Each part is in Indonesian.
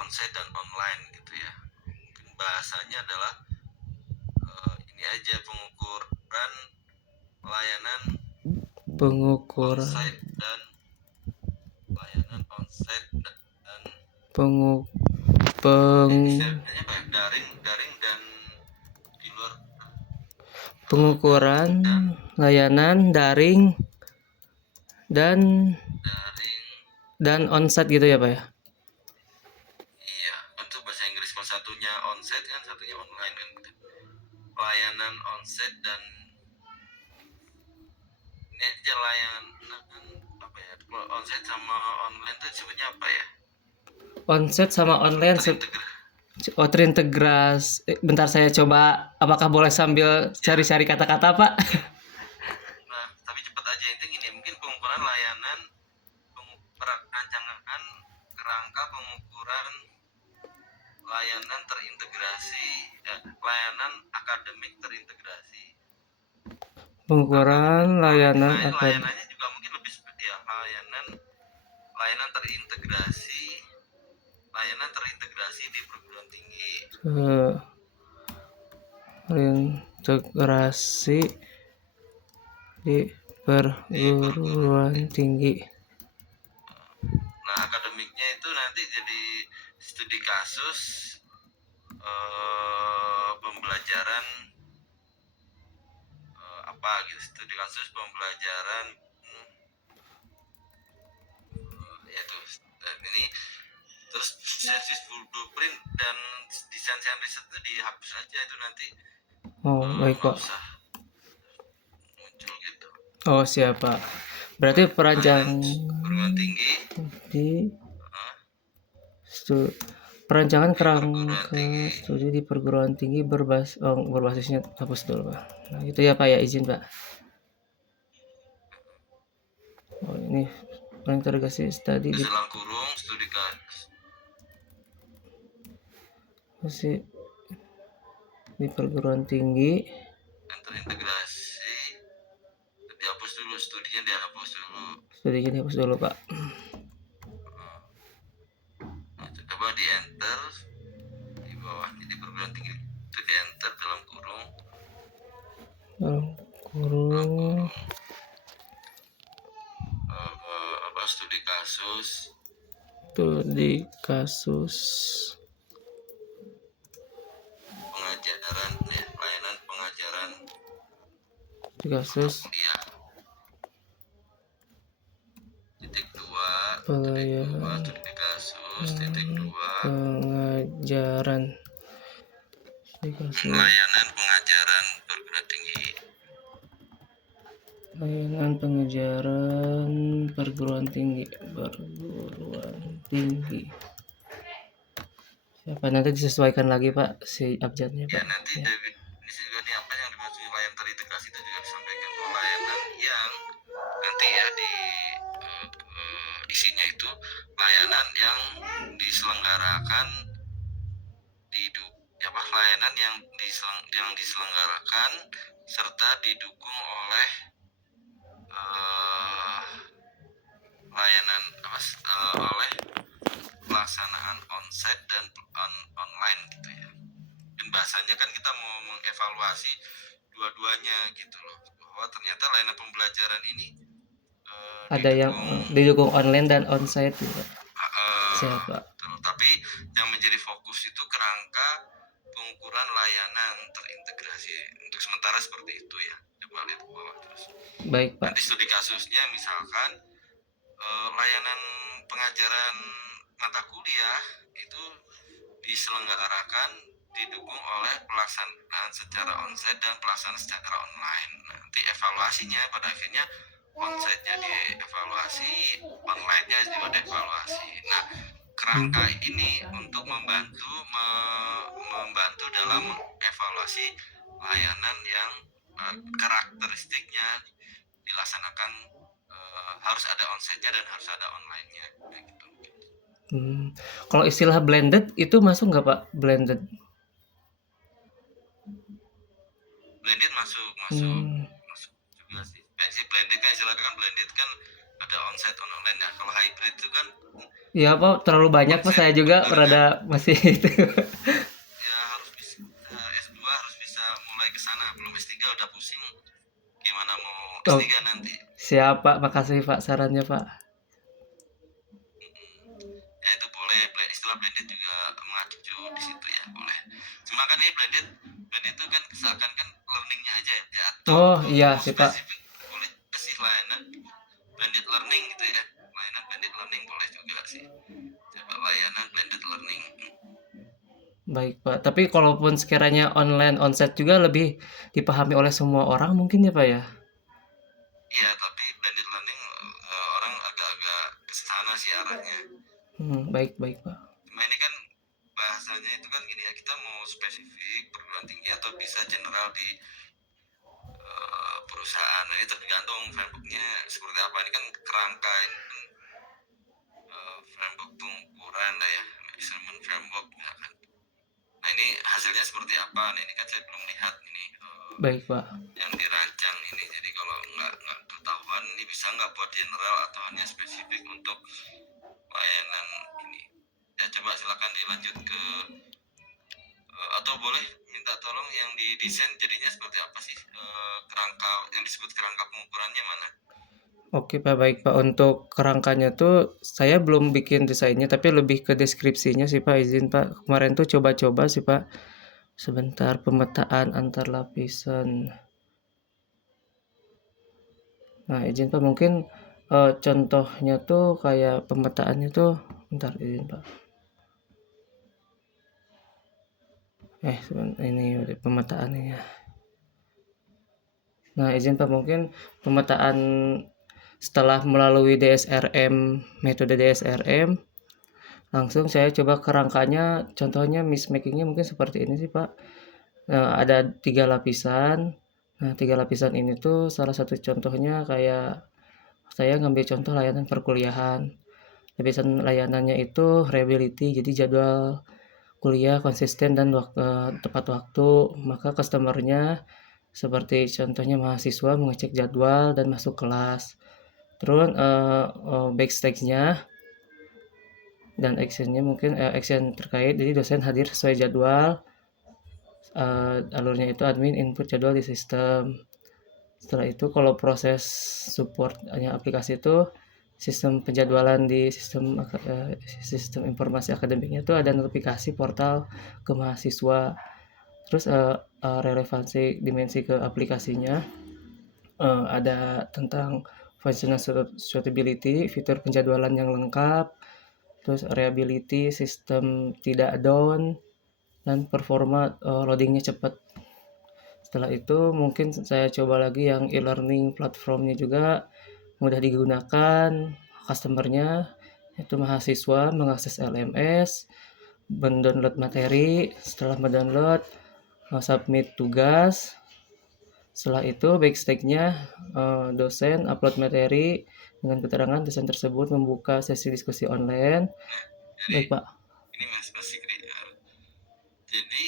onsite dan online gitu ya. Mungkin bahasanya adalah ini aja, pengukuran layanan onsite dan layanan onsite dan daring dan di luar pengukuran layanan daring dan onsite gitu ya Pak ya. Iya, itu bahasa Inggris, kalau satunya onsite kan satunya online kan gitu. Layanan onsite dan ini aja layanan apa ya? Kalau onsite sama online itu disebutnya apa ya? Onsite sama online terintegrasi. Bentar saya coba, apakah boleh sambil cari-cari kata-kata Pak? Nah, tapi cepat aja, itu gini, mungkin pengukuran layanan, perancangan kerangka pengukuran layanan terintegrasi, layanan akademik terintegrasi. Pengukuran layanan layanannya juga mungkin lebih ya, layanan terintegrasi di perguruan tinggi. Integrasi di perguruan tinggi. Nah, akademiknya itu nanti jadi studi kasus, pembelajaran apa gitu, studi kasus pembelajaran yaitu ini. Terus service blueprint dan desain riset itu dihapus aja, itu nanti Baik Pak. usah muncul gitu. Siap Pak. Berarti perancangan perguruan tinggi perancangan kerangka studi di perguruan tinggi berbasisnya hapus dulu Pak. Nah itu ya Pak ya, izin Pak. Ini terintegrasi studi di studi masih di perguruan tinggi yang terintegrasi dihapus dulu, studinya dihapus dulu Pak. Nah, coba di enter di bawah, jadi perguruan tinggi itu di enter dalam kurung studi kasus pengajaran ya, layanan pengajaran kasus titik 2 studi kasus titik 2 pengajaran layanan pengajaran perguruan tinggi, layanan pengajaran perguruan tinggi. Siapa nanti disesuaikan lagi Pak si abjadnya Pak. Ya nanti ya. Ini juga nih apa yang dimaksud layanan terintegrasi itu juga disampaikan bahwa layanan yang nanti ya di isinya itu layanan yang diselenggarakan layanan yang diselenggarakan serta didukung oleh layanan oleh pelaksanaan onsite dan online gitu ya. Dan bahasanya kan kita mau mengevaluasi dua-duanya gitu loh, bahwa ternyata layanan pembelajaran ini ada yang didukung online dan onsite gitu. Siapa? Tapi yang menjadi fokus itu kerangka pengukuran layanan terintegrasi untuk sementara seperti itu ya. Coba lihat ke bawah terus. Baik Pak. Nanti studi kasusnya misalkan layanan pengajaran mata kuliah itu diselenggarakan didukung oleh pelaksanaan secara onsite dan pelaksanaan secara online. Nanti evaluasinya pada akhirnya onsite-nya dievaluasi, online-nya juga dievaluasi. Nah, kerangka ini untuk membantu dalam evaluasi layanan yang karakteristiknya dilaksanakan harus ada onsite-nya dan harus ada online-nya gitu. Kalau istilah blended itu masuk nggak Pak? Blended masuk juga sih. Blended kan istilahnya kan blended kan ada onsite online ya. Kalau hybrid itu kan Iya Pak, terlalu banyak Pak, konsep saya juga sebenarnya. rada masih itu. Ya harus bisa, S2 harus bisa mulai ke sana. Belum S3 udah pusing, gimana mau Oh, S3 nanti. siap Pak, makasih Pak sarannya Pak. Ya itu boleh, istilah blended juga mengacu di situ ya, boleh. Cuma kan ini blended blended itu kan seakan kan learningnya aja ya, atau Oh kalau iya mau sih Pak, spesifik boleh kasih layanan blended learning gitu ya, layanan blended learning boleh juga sih, coba layanan blended learning. baik Pak. Tapi kalaupun sekiranya online onsite juga lebih dipahami oleh semua orang mungkin ya Pak ya? Iya, tapi blended learning orang agak-agak kesana sih arahnya. Baik baik Pak. Cuma ini kan bahasanya itu kan gini ya, kita mau spesifik perguruan tinggi atau bisa general di perusahaan. Nah, ini tergantung frameworknya seperti apa. Ini kan kerangka ini kan framework pengukuran lah ya, measurement framework ya kan. Nah ini hasilnya seperti apa? Nah ini kan saya belum lihat ini Baik Pak. yang dirancang ini. Jadi kalau nggak ketahuan ini bisa nggak buat general atau hanya spesifik untuk layanan ini. Ya coba silakan dilanjut ke atau boleh minta tolong yang didesain jadinya seperti apa sih, kerangka yang disebut kerangka pengukurannya mana? Oke Pak, baik Pak. Untuk kerangkanya tuh saya belum bikin desainnya, tapi lebih ke deskripsinya sih Pak, izin Pak. Kemarin tuh coba-coba sih Pak. Sebentar, pemetaan antar lapisan. Nah, izin Pak, mungkin contohnya tuh kayak pemetaannya tuh, bentar izin Pak. Ini udah pemetaannya ya. Nah, izin Pak, mungkin pemetaan setelah melalui DSRM, metode DSRM, langsung saya coba kerangkanya, contohnya mismakingnya mungkin seperti ini sih Pak. Ada 3 lapisan. Nah, 3 lapisan ini tuh salah satu contohnya kayak saya ngambil contoh layanan perkuliahan. Lapisan layanannya itu reliability, jadi jadwal kuliah konsisten dan tepat waktu. Maka customer-nya seperti contohnya mahasiswa mengecek jadwal dan masuk kelas. Terus backstage-nya dan action-nya mungkin action terkait, jadi dosen hadir sesuai jadwal. Alurnya itu admin input jadwal di sistem. Setelah itu kalau proses supportnya aplikasi itu sistem penjadwalan di sistem informasi akademiknya itu ada notifikasi portal ke mahasiswa. Terus relevansi dimensi ke aplikasinya ada tentang functional suitability, fitur penjadwalan yang lengkap, terus reliability, sistem tidak down, dan performa loadingnya cepat. Setelah itu mungkin saya coba lagi yang e-learning platformnya juga mudah digunakan, customernya itu mahasiswa mengakses LMS, mendownload materi, setelah mendownload submit tugas. Setelah itu backstage-nya dosen upload materi dengan keterangan dosen tersebut membuka sesi diskusi online. Jadi Baik Pak. ini masih jadi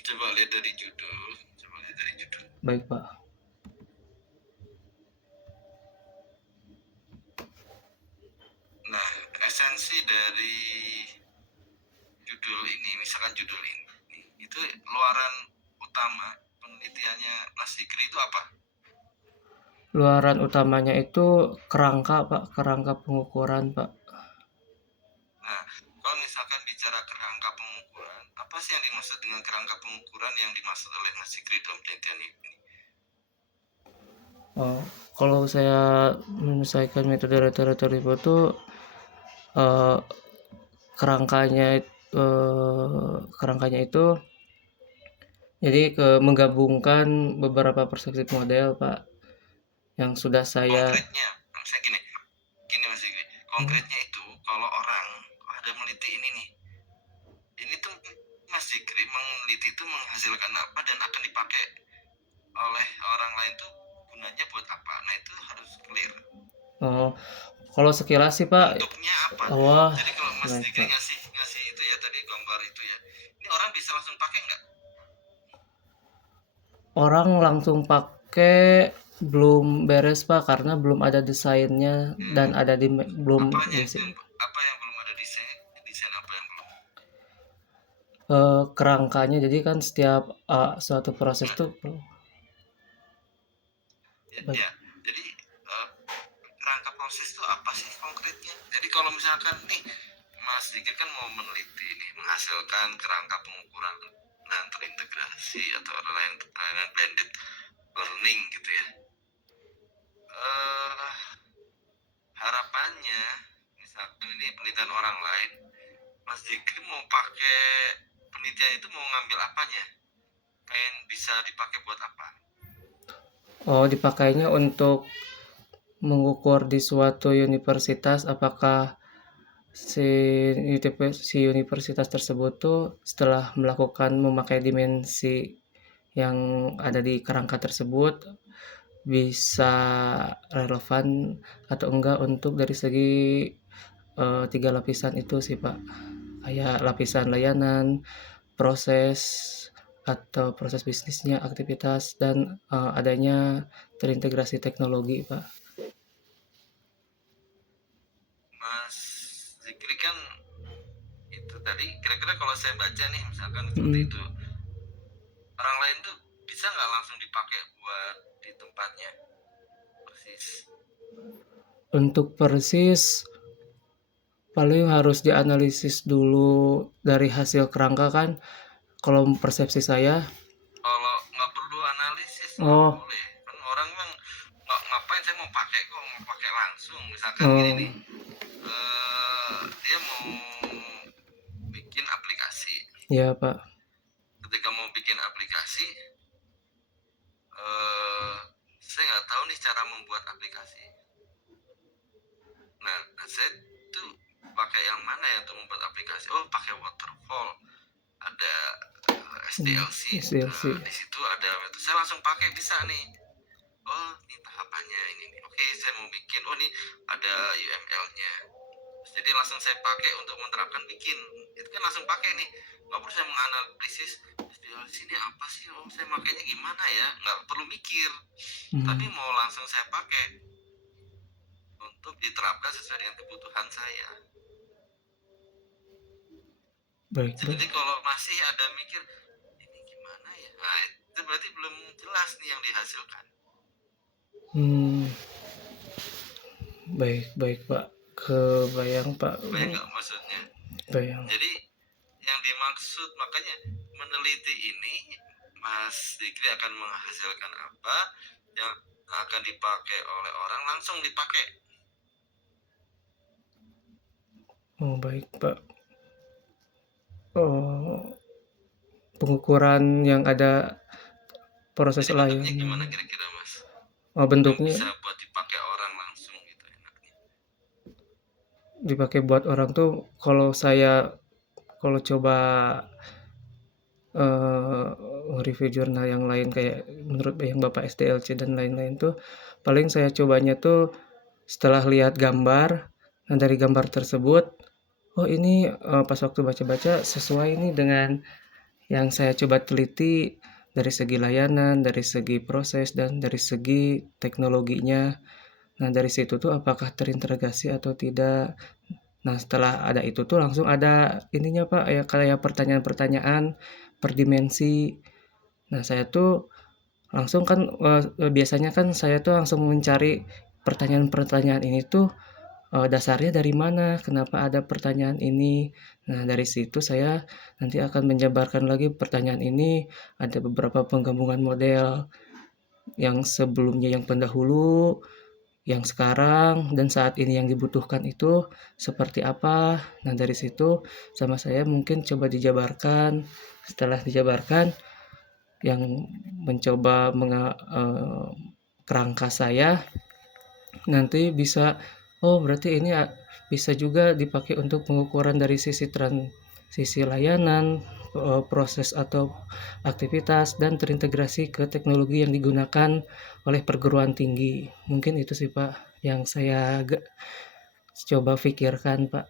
coba lihat dari judul, Baik Pak. nah esensi dari judul ini, misalkan judul ini itu luaran utama penelitiannya Mas Zikri itu apa? Luaran utamanya itu kerangka Pak, kerangka pengukuran Pak. Nah, kalau misalkan bicara kerangka pengukuran, apa sih yang dimaksud dengan kerangka pengukuran yang dimaksud oleh Mas Zikri dalam penelitian ini? Oh, kalau saya menyelesaikan metode rata-rata itu eh, kerangkanya kerangkanya itu jadi menggabungkan beberapa perspektif model Pak yang sudah saya Konkretnya, misalnya gini Mas Zikri, konkretnya itu kalau orang ada meliti ini tuh Mas Zikri meneliti itu menghasilkan apa dan akan dipakai oleh orang lain tuh gunanya buat apa? Nah itu harus clear. oh, kalau sekilas sih Pak, Bentuknya apa? wah, Jadi kalau Mas baik Zikri Pak. ngasih itu ya tadi gambar itu ya, ini orang bisa langsung pakai nggak? Orang langsung pakai belum beres Pak karena belum ada desainnya dan ada di belum Apanya basic. Apa yang belum ada desain? Desain apa yang belum? Kerangkanya, jadi kan setiap suatu proses Enggak. tuh Ya, baik. ya. Jadi rangka proses itu apa sih konkretnya? Jadi kalau misalkan nih Mas Dikir kan mau meneliti nih, menghasilkan kerangka pengukuran terintegrasi atau layanan blended learning gitu ya. eh Harapannya, misalkan ini penelitian orang lain, Mas Dikir mau pakai penelitian itu mau ngambil apanya? Pengen bisa dipakai buat apa? Oh, dipakainya untuk mengukur di suatu universitas apakah si universitas tersebut tuh setelah memakai dimensi yang ada di kerangka tersebut bisa relevan atau enggak untuk dari segi tiga lapisan itu sih Pak, kayak lapisan layanan, proses atau proses bisnisnya, aktivitas, dan adanya terintegrasi teknologi Pak. Mas Zikri kan itu tadi kira-kira kalau saya baca nih misalkan seperti Mm. itu, orang lain tuh bisa nggak langsung dipakai buat di tempatnya persis? Untuk persis paling harus dianalisis dulu dari hasil kerangka kan, kalau persepsi saya. Kalau nggak perlu analisis nggak Oh, boleh kan, orang emang nggak ngapain saya mau pakai kok, mau pakai langsung misalkan gini oh, nih, dia mau bikin aplikasi. ya Pak. Ketika mau bikin aplikasi, eh saya nggak tahu nih cara membuat aplikasi. Nah, saya tuh pakai yang mana ya untuk membuat aplikasi? Oh, pakai waterfall, ada SDLC. SDLC. Di situ ada itu. Saya langsung pakai bisa nih. Oh, ini tahapannya ini nih. Oke, saya mau bikin. Oh, ini ada UML-nya. Jadi langsung saya pakai untuk menerapkan bikin. Itu kan langsung pakai nih. Nggak perlu saya menganalisis SDLC ini apa sih? Oh, saya makainya gimana ya? Nggak perlu mikir. Tapi mau langsung saya pakai untuk diterapkan sesuai dengan kebutuhan saya. Baik, baik. Jadi kalau masih ada mikir ini gimana ya, nah itu berarti belum jelas nih yang dihasilkan. Baik, baik Pak. Kebayang Pak. Bayang nggak maksudnya? Bayang. Jadi yang dimaksud makanya meneliti ini, Mas Dikri akan menghasilkan apa yang akan dipakai oleh orang, langsung dipakai. Oh, baik Pak. Oh, pengukuran yang ada proses Jadi bentuknya lain. gimana kira-kira Mas? Oh, Yang bentuknya bisa buat dipakai orang langsung gitu enaknya. dipakai buat orang tuh kalau coba eh review jurnal yang lain kayak menurut yang Bapak SDLC dan lain-lain tuh paling saya cobanya tuh setelah lihat gambar, nah dari gambar tersebut, oh ini pas waktu baca-baca sesuai ini dengan yang saya coba teliti dari segi layanan, dari segi proses, dan dari segi teknologinya. Nah, dari situ tuh apakah terintegrasi atau tidak. Nah, setelah ada itu tuh langsung ada ininya Pak, ya kayak pertanyaan-pertanyaan per dimensi. Nah, saya tuh langsung kan biasanya kan saya tuh langsung mencari pertanyaan-pertanyaan ini tuh dasarnya dari mana, kenapa ada pertanyaan ini. Nah, dari situ saya nanti akan menjabarkan lagi pertanyaan ini, ada beberapa penggabungan model yang sebelumnya, yang pendahulu, yang sekarang, dan saat ini yang dibutuhkan itu seperti apa. Nah, dari situ sama saya mungkin coba dijabarkan. Setelah dijabarkan, yang mencoba kerangka saya nanti bisa, oh berarti ini bisa juga dipakai untuk pengukuran dari sisi layanan, proses atau aktivitas, dan terintegrasi ke teknologi yang digunakan oleh perguruan tinggi. Mungkin itu sih Pak yang saya coba pikirkan Pak.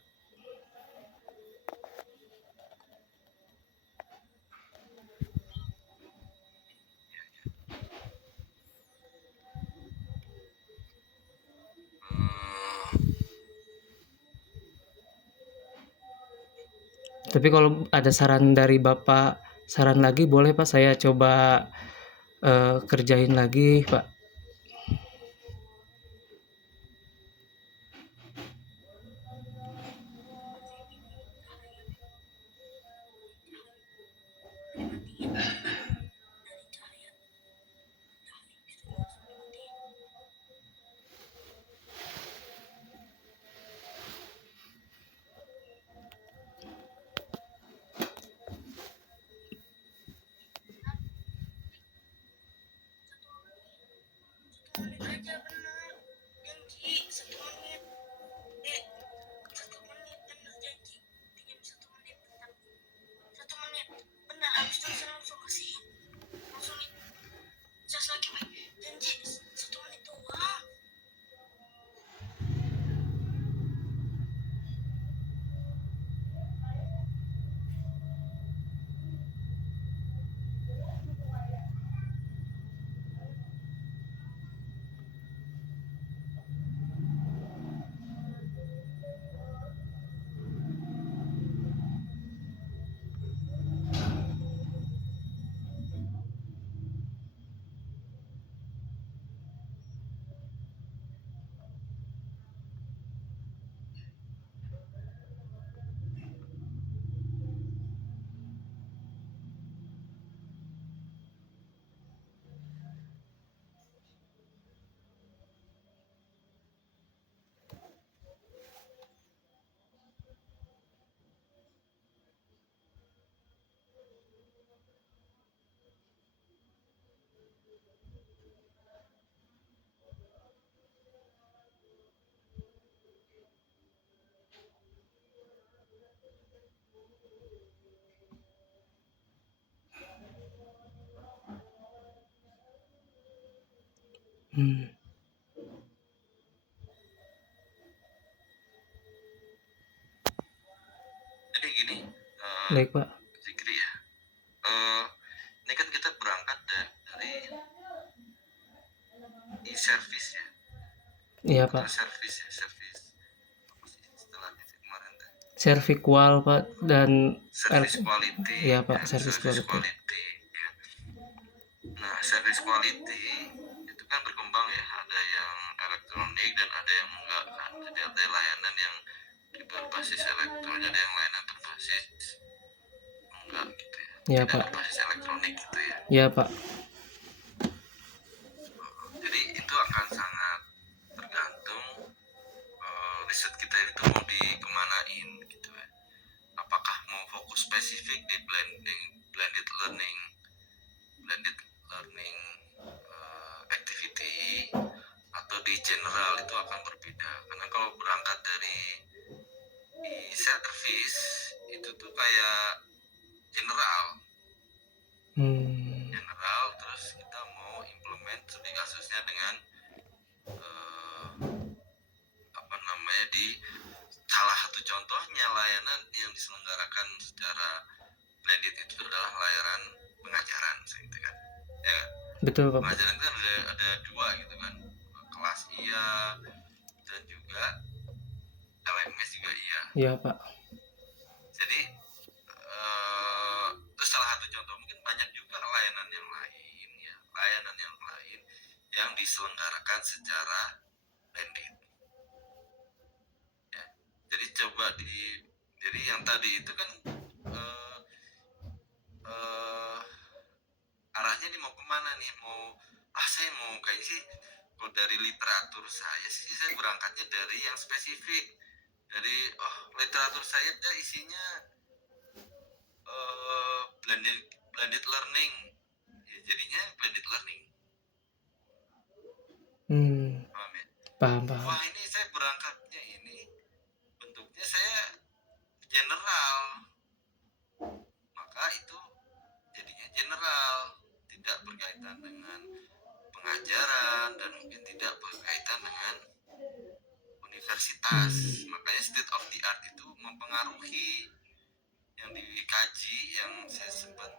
Hmm, Tapi kalau ada saran dari Bapak, saran lagi boleh Pak, saya coba kerjain lagi Pak. Hmm, Jadi gini, baik Pak. Zikri ya. Ini kan kita berangkat dari e-service ya. Iya Atau Pak. service ya, service. Apa sih istilahnya sih kemarin teh? Servikual Pak dan Service quality. iya Pak, Ya, service service quality. quality. Ya. Nah, service quality itu kan berkembang ya. Ada yang elektronik dan ada yang enggak kan. Jadi ada layanan yang berbasis elektronik, ada yang layanan berbasis enggak gitu ya. Iya Tidak Pak. berbasis elektronik gitu ya. Iya Pak. Jadi itu akan sangat tergantung riset kita itu mau dikemanain gitu ya. Apakah mau fokus spesifik di blended learning activity atau di general, itu akan berbeda. Karena kalau berangkat dari service itu tuh kayak general Hmm, terus kita mau implement studi kasusnya dengan apa namanya, di salah satu contohnya layanan yang diselenggarakan secara blended itu adalah layanan pengajaran gitu kan ya. betul Pak. Pengajaran kan ada dua gitu kan, kelas iya dan juga LMS juga iya. Iya Pak. Jadi terus salah satu contoh, mungkin banyak juga layanan yang lain ya, yang diselenggarakan secara blended ya. Jadi jadi yang tadi itu kan arahnya nih mau kemana nih, saya mau kayak sih, kalau dari literatur saya sih saya berangkatnya dari yang spesifik, dari literatur saya isinya blended learning ya, jadinya blended learning. Paham ya? Paham. Wah, ini saya berangkatnya ini bentuknya saya general, maka itu jadinya general, tidak berkaitan dengan pengajaran dan mungkin tidak berkaitan dengan universitas. Makanya state of the art itu mempengaruhi yang dikaji, yang saya sempat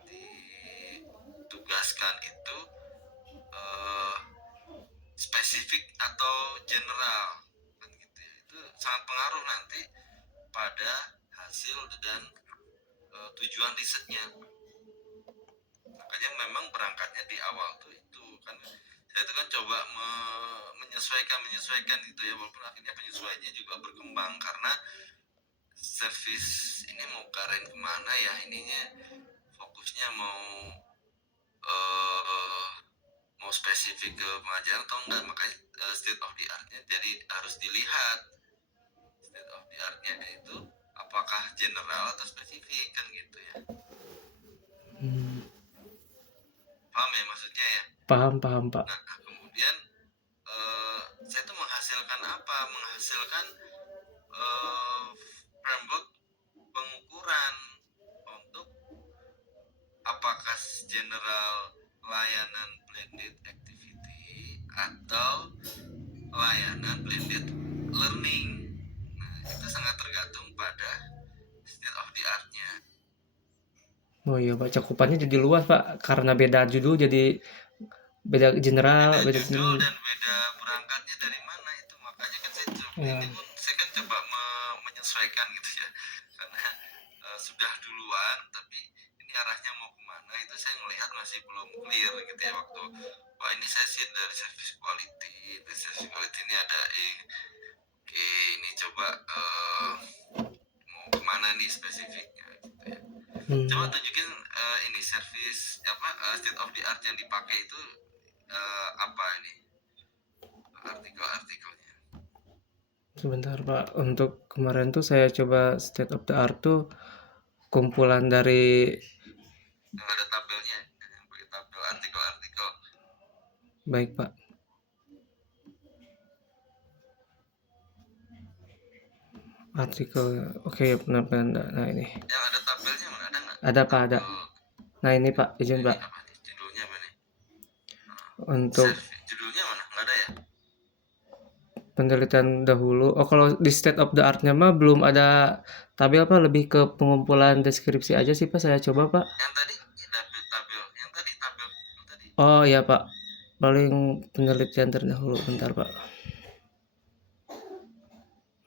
ditugaskan itu spesifik atau general kan gitu ya. Itu sangat pengaruh nanti pada hasil dan tujuan risetnya. Makanya memang berangkatnya di awal tuh itu kan, saya itu kan coba menyesuaikan gitu ya, walaupun akhirnya penyesuaiannya juga berkembang karena service ini mau karain kemana ya, ininya fokusnya mau eh, mau spesifik ke pengajaran atau enggak. Makanya state of the art-nya jadi harus dilihat, state of the art-nya itu apakah general atau spesifik kan gitu ya. Paham ya maksudnya ya? Paham paham Pak. Nah kemudian saya tuh menghasilkan apa? Menghasilkan framework pengukuran untuk apakah general layanan blended activity atau layanan blended learning. Nah, itu sangat tergantung pada state of the art-nya. Oh iya Pak, cakupannya jadi luas Pak karena beda judul jadi beda general, Beda beda judul dan beda berangkatnya dari mana itu. Makanya kan saya coba, ya. ini pun saya kan coba menyesuaikan gitu ya. Karena sudah duluan tapi ini arahnya mau kemana itu saya melihat masih belum clear gitu ya. Waktu wah ini saya sih dari service quality ini ada oke ini coba mau kemana nih spesifiknya gitu ya. Coba tunjukin ini service apa state of the art yang dipakai itu apa ini artikelnya. Sebentar Pak, untuk kemarin tuh saya coba state of the art tuh kumpulan dari Yang ada tabelnya, yang pakai tabel artikel. baik Pak. Artikel, oke benar-benar. Nah ini Yang ada tabelnya mana, ada nggak? ada Pak, ada. Nah ini Pak, izin Ini Pak. apa nih? Judulnya apa nih? Untuk Judulnya mana? Nggak ada ya? penelitian dahulu. Oh kalau di state of the art-nya mah belum ada tabel Pak, lebih ke pengumpulan deskripsi aja sih Pak. Saya coba Pak. Yang tadi tabel, tabel yang tadi. Oh iya Pak, paling penelitian terdahulu. Bentar Pak.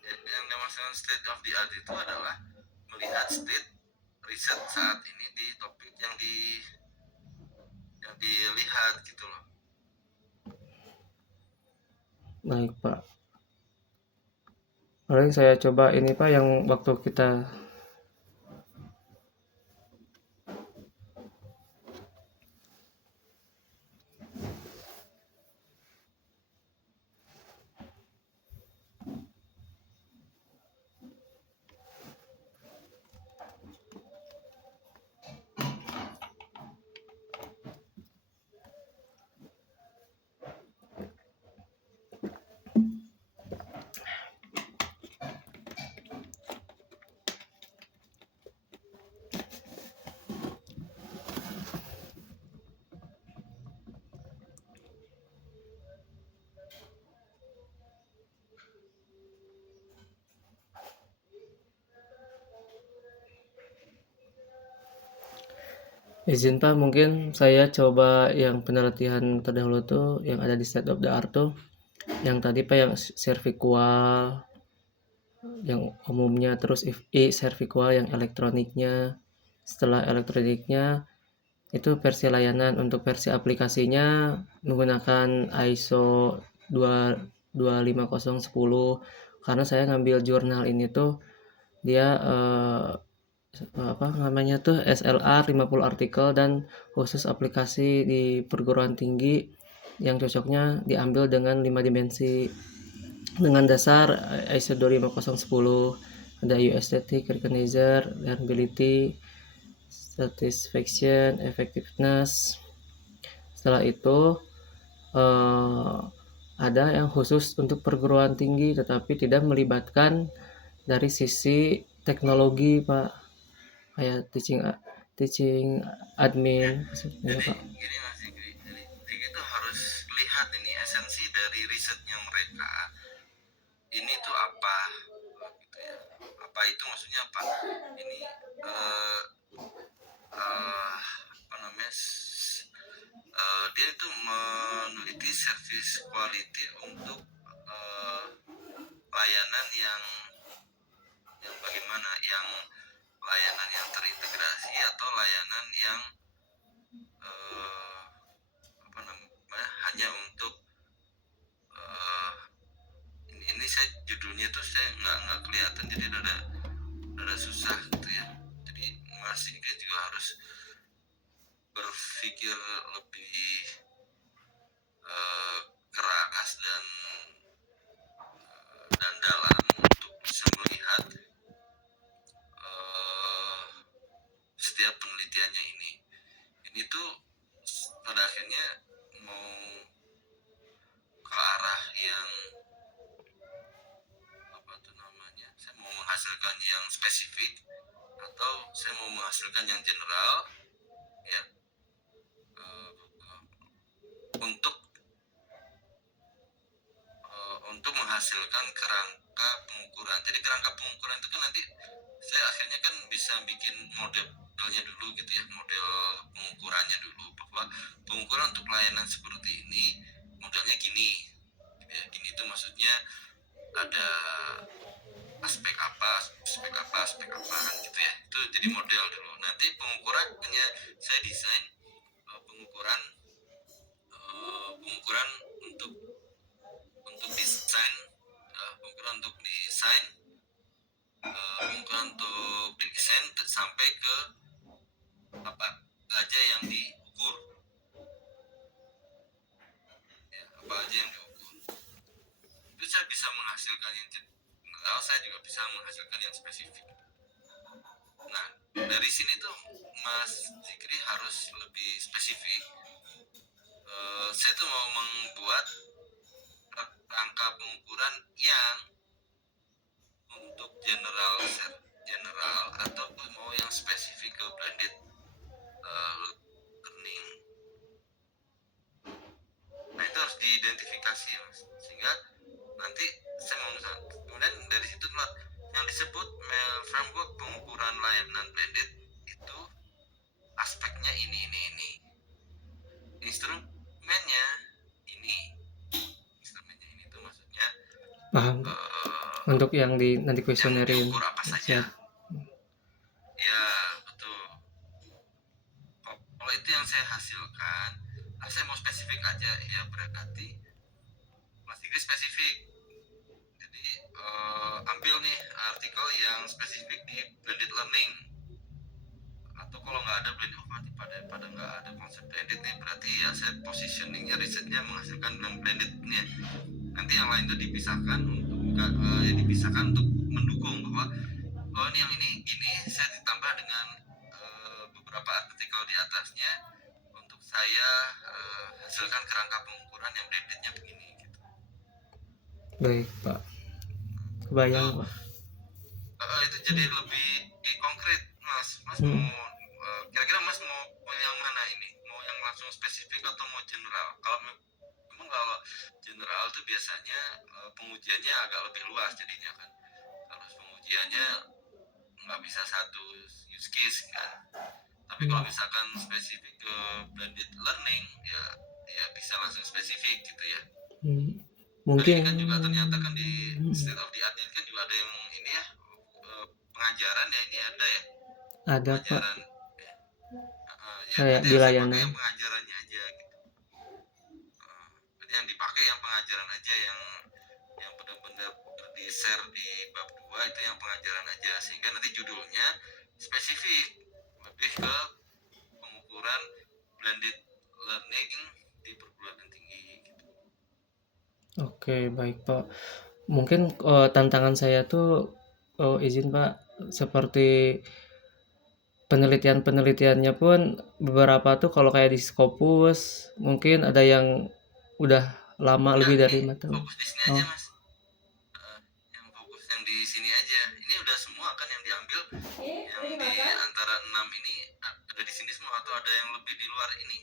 Yang dimaksudkan state of the art itu adalah melihat state riset saat ini di topik yang dilihat gitu loh. Baik Pak. Paling saya coba ini Pak yang waktu kita izin Pak, mungkin saya coba yang penelitian terdahulu tuh yang ada di state of the art tuh yang tadi Pak yang cervical yang umumnya, terus cervical yang elektroniknya. Setelah elektroniknya itu versi layanan, untuk versi aplikasinya menggunakan ISO 25010 karena saya ngambil jurnal ini tuh dia apa namanya tuh SLR 50 artikel dan khusus aplikasi di perguruan tinggi yang cocoknya diambil dengan 5 dimensi dengan dasar ISO 25010. Ada aesthetic, recognizer, learnability, satisfaction, effectiveness. Setelah itu ada yang khusus untuk perguruan tinggi tetapi tidak melibatkan dari sisi teknologi Pak, kayak teaching admin maksudnya Pak. Gini Mas Zikri, jadi kita harus lihat ini esensi dari risetnya mereka ini tuh apa gitu ya. Apa itu maksudnya apa? Ini apa namanya? Dia itu meneliti service quality untuk layanan yang bagaimana, yang layanan yang terintegrasi atau layanan yang hanya untuk ini saya judulnya tuh saya nggak kelihatan, jadi rada susah gitu ya. Jadi Mas Sigit juga harus berpikir lebih keras dan dalam untuk bisa melihat setiap penelitiannya ini tuh pada akhirnya mau ke arah yang apa tuh namanya, saya mau menghasilkan yang spesifik atau saya mau menghasilkan yang general ya, untuk menghasilkan kerangka pengukuran. Jadi kerangka pengukuran itu kan nanti saya akhirnya kan bisa bikin modelnya dulu gitu ya, model pengukurannya dulu, bahwa pengukuran untuk layanan seperti ini modelnya gini ya, gini itu maksudnya ada aspek apa gitu ya, itu jadi model dulu. Nanti pengukurannya saya desain pengukuran untuk desain, pengukuran untuk desain, pengukuran untuk desain sampai ke apa aja yang diukur ya, apa aja yang diukur itu saya bisa menghasilkan yang general, saya juga bisa menghasilkan yang spesifik. Nah dari sini tuh Mas Zikri harus lebih spesifik. Saya tuh mau membuat rangka pengukuran yang untuk general atau mau yang spesifik ke blended learning. Nah itu harus diidentifikasi Mas, sehingga nanti saya mau misalnya, kemudian dari situ yang disebut framework pengukuran layanan blended itu aspeknya ini instrumennya ini tuh maksudnya Paham untuk yang nanti kuesionerin diukur apa saja ya, betul. Kalau itu yang saya hasilkan, saya mau spesifik aja ya, berarti Mas Inggris spesifik. Jadi ambil nih artikel yang spesifik di blended learning, atau kalau nggak ada blended, berarti pada nggak ada konsep blended nih, berarti ya saya positioningnya, risetnya menghasilkan yang blendednya. Nanti yang lain itu dipisahkan untuk mendukung bahwa ini yang ini saya ditambah dengan beberapa artikel di atasnya untuk saya hasilkan kerangka pengukuran yang blendednya begini gitu. Baik Pak, kebayang Pak. Itu jadi lebih konkret Mas mau kira-kira Mas mau yang mana ini, mau yang langsung spesifik atau mau general? Kalau general tuh biasanya pengujiannya agak lebih luas jadinya kan, kalau pengujiannya nggak bisa satu use case kan. Tapi kalau misalkan spesifik ke blended learning ya bisa langsung spesifik gitu ya. Mungkin kan juga ternyata kan di state of the art ini kan juga ada yang ini ya, pengajaran ya, ini ada ya ada pengajaran, Pak kayak di layanan yang pengajarannya aja gitu. Yang dipakai yang pengajaran aja, yang benar-benar di share di bab 2 itu yang pengajaran aja, sehingga nanti judulnya spesifik lebih ke pengukuran blended learning di perguruan tinggi gitu. Oke, baik Pak. Mungkin tantangan saya tuh izin Pak, seperti penelitiannya pun beberapa tuh kalau kayak di Scopus mungkin ada yang udah lama lebih dari 5 tahun. Fokus di sini aja Mas, yang fokus yang di sini aja. Ini udah semua kan yang diambil, yang di antara 6 ini ada di sini semua atau ada yang lebih di luar ini,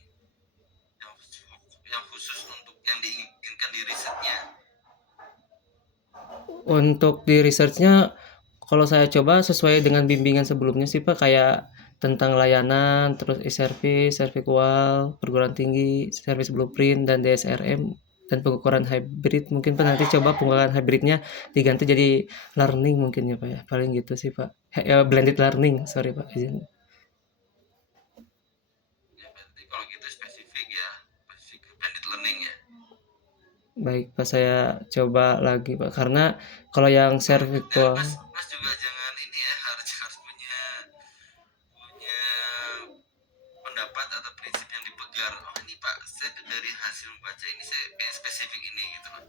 yang khusus untuk yang diinginkan di risetnya? Untuk di researchnya kalau saya coba sesuai dengan bimbingan sebelumnya sih Pak, kayak tentang layanan, terus e-service, servikual, perguruan tinggi, service blueprint, dan DSRM. dan pengukuran hybrid. Mungkin Pak nanti coba pengukuran hybridnya diganti jadi learning mungkin ya Pak ya. Paling gitu sih Pak. Blended learning, sorry Pak. Izin. Ya berarti kalau gitu spesifik ya, spesifik blended learning ya. Baik Pak, saya coba lagi Pak. Karena kalau yang share Dan virtual, mas juga jangan ini ya, harus punya punya pendapat atau prinsip yang dipegang. Oh ini Pak, saya dari hasil membaca ini saya spesifik ini gitu loh.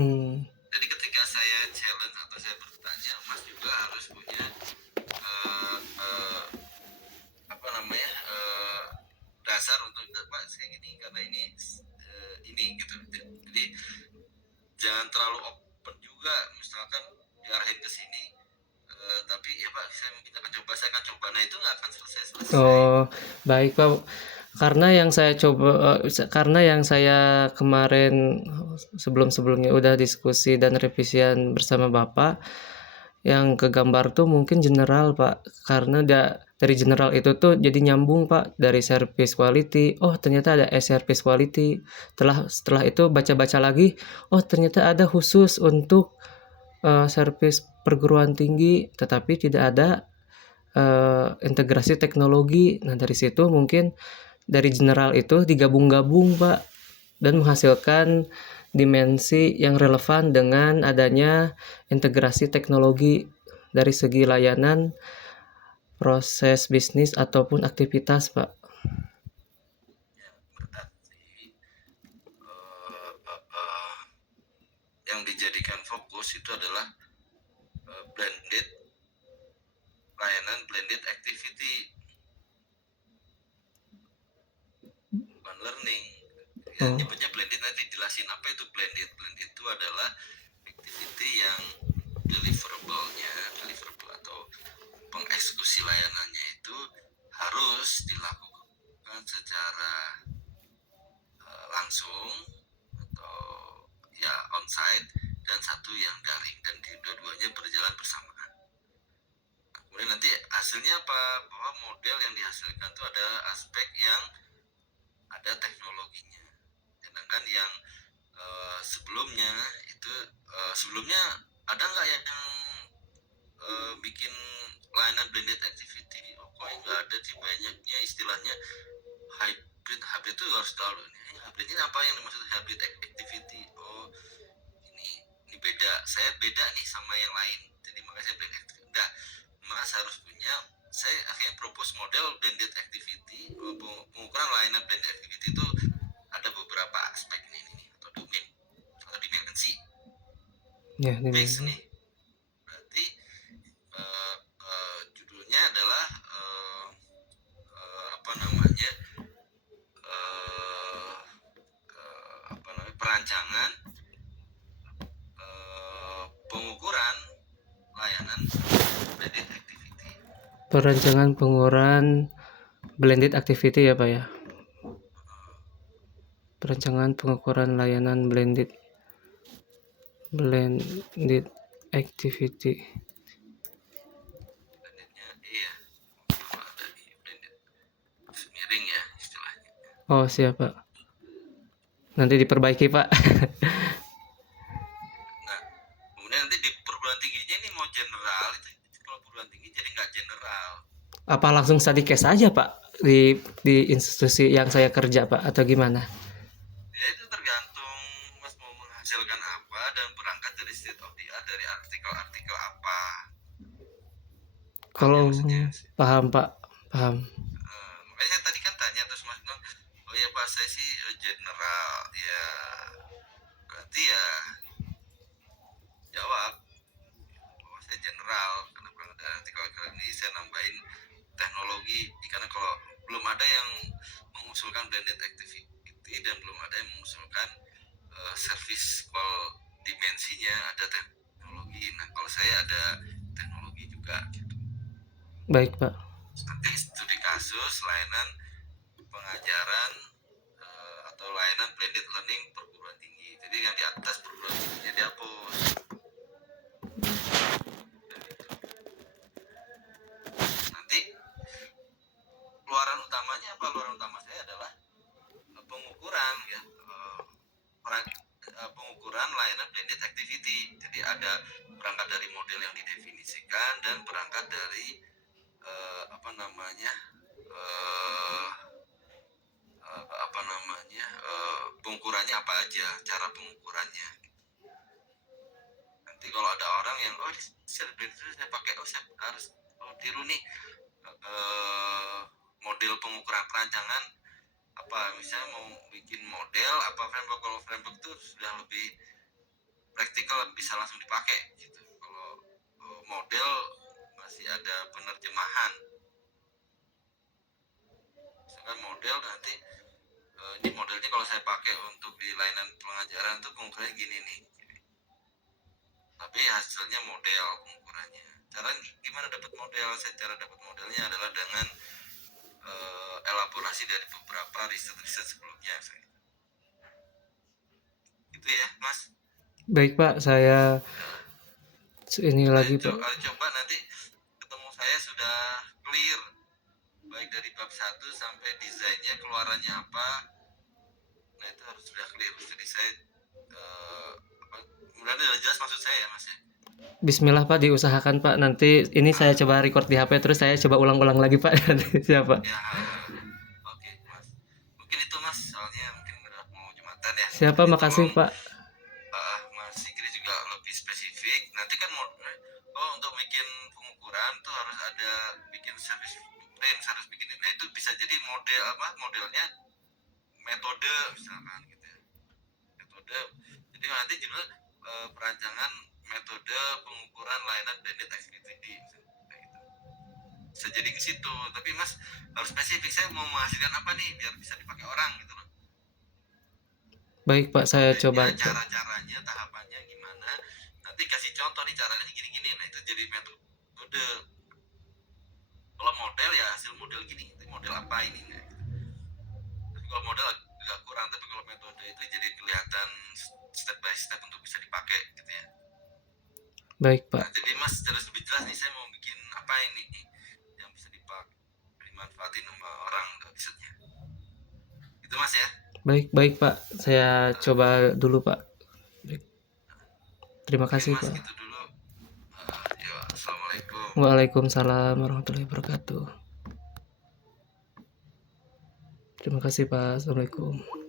hmm, Jadi ketika saya challenge atau saya bertanya, Mas juga harus punya eh, eh, apa namanya dasar untuk Pak saya gini karena ini gitu. Jadi jangan terlalu open juga, misalkan diarahin ke sini. Tapi ya Pak, saya mungkin akan coba, saya akan coba. Nah itu nggak akan selesai. oh baik Pak. Karena yang saya kemarin sebelum-sebelumnya udah diskusi dan revisian bersama Bapak, yang kegambar tuh mungkin general Pak. Karena dari general itu tuh jadi nyambung Pak dari service quality. Oh ternyata ada service quality. Setelah itu baca-baca lagi, oh ternyata ada khusus untuk service perguruan tinggi, tetapi tidak ada integrasi teknologi. Nah dari situ mungkin dari general itu digabung-gabung Pak dan menghasilkan dimensi yang relevan dengan adanya integrasi teknologi dari segi layanan, proses bisnis ataupun aktivitas Pak. Berarti yang dijadikan fokus itu adalah blended layanan, blended activity, bukan learning. Ya, nyebutnya blended, nanti jelasin apa itu blended. Blended itu adalah activity yang deliverable atau pengeksekusi layanannya itu harus dilakukan secara langsung atau ya onsite, dan satu yang daring, dan dua-duanya berjalan bersamaan. Kemudian nanti hasilnya apa? Bahwa model yang dihasilkan itu ada aspek yang ada teknologinya. Sedangkan yang sebelumnya itu sebelumnya ada nggak yang bikin layanan blended activity? Oh, kok nggak ada sih, banyaknya istilahnya hybrid. Hybrid itu harus tahu nih. Hybrid ini apa yang dimaksud hybrid activity? Oh ini beda. Saya beda nih sama yang lain. Jadi makanya saya blended activity. Enggak, Mas harus punya. Saya akhirnya propose model blended activity. Pengukuran layanan blended activity itu ada beberapa aspek ini atau domain atau dimensi. Ya, Fix nih. Berarti judulnya adalah apa namanya perancangan pengukuran layanan blended activity. Perancangan pengukuran blended activity ya Pak ya. Perancangan pengukuran layanan blended activity. Blendednya iya, ada di blended miring ya istilahnya. Oh siap Pak. Nanti diperbaiki Pak. Nah kemudian nanti di perguruan tingginya ini mau general, itu kalau perguruan tinggi jadi nggak general. Apa langsung study case aja Pak di institusi yang saya kerja Pak atau gimana? Ya itu tergantung Mas mau menghasilkan apa dan berangkat dari state of the art, dari artikel-artikel apa. Kalau Maksudnya, paham Pak, paham. makanya saya tadi kan tanya terus Mas bilang, oh ya Pak saya sih general ya, berarti ya jawab bahwa saya general karena berangkat dari artikel ini saya nambahin teknologi, karena kalau belum ada yang mengusulkan blended activity dan belum ada yang mengusulkan service call dimensinya ada teknologi. Nah kalau saya ada teknologi juga gitu. Baik Pak. Nanti studi kasus layanan pengajaran atau layanan blended learning perguruan tinggi. Jadi yang di atas perguruan tingginya dihapus. Nanti keluaran utamanya apa? Keluaran utama saya adalah pengukuran ya, berangkat dari apa namanya eh, pengukurannya apa aja, cara pengukurannya. Nanti kalau ada orang yang saya pakai, saya harus tiru nih model pengukuran perancangan apa, misalnya mau bikin model apa framework. Kalau framework itu sudah lebih praktikal, bisa langsung dipakai gitu. Kalau model masih ada penerjemahan. Misalkan model nanti ini modelnya kalau saya pakai untuk di layanan pengajaran tuh pengukurannya gini nih, tapi hasilnya model pengukurannya. Cara gimana dapat model? Cara dapat modelnya adalah dengan elaborasi dari beberapa riset sebelumnya. Gitu ya, Mas. Baik Pak, saya ini lagi Pak. Coba nanti ketemu saya sudah clear, baik dari bab 1 sampai desainnya, keluarannya apa. Nah itu harus sudah clear. Jadi saya mudah-mudahan jelas maksud saya ya, Mas ya. Bismillah Pak, diusahakan Pak. Nanti ini saya coba record di HP, terus saya coba ulang-ulang lagi Pak. Siapa? Ya, oke Mas. Mungkin itu Mas, soalnya mungkin udah mau Jumatan ya. Siapa? Makasih Pak. Mas Sigri juga lebih spesifik. Nanti kan untuk bikin pengukuran tuh harus ada bikin service blueprint, harus bikin. Nah itu bisa jadi model modelnya metode misalkan gitu ya. Metode. Jadi nanti juga perancangan metode pengukuran layanan blended activity misalkan, gitu. Bisa jadi ke situ, tapi Mas harus spesifik, saya mau menghasilkan apa nih biar bisa dipakai orang gitu loh. Baik Pak, saya coba. Cara-caranya, tahapannya gimana, nanti kasih contoh nih caranya gini-gini. Nah itu jadi metode. Kalau model ya hasil model gini, itu model apa ini, nah, gitu. Tapi kalau model agak kurang, tapi kalau metode itu jadi kelihatan step by step untuk bisa dipakai gitu ya. Baik Pak. Nah, jadi Mas harus lebih jelas nih, saya mau bikin apa ini yang bisa dipakai, dimanfaatin sama orang risetnya. Itu Mas ya. Baik Pak, saya coba dulu Pak. Terima kasih Mas, Pak. gitu dulu. Assalamualaikum. Waalaikumsalam warahmatullahi wabarakatuh. Terima kasih Pak. Assalamualaikum.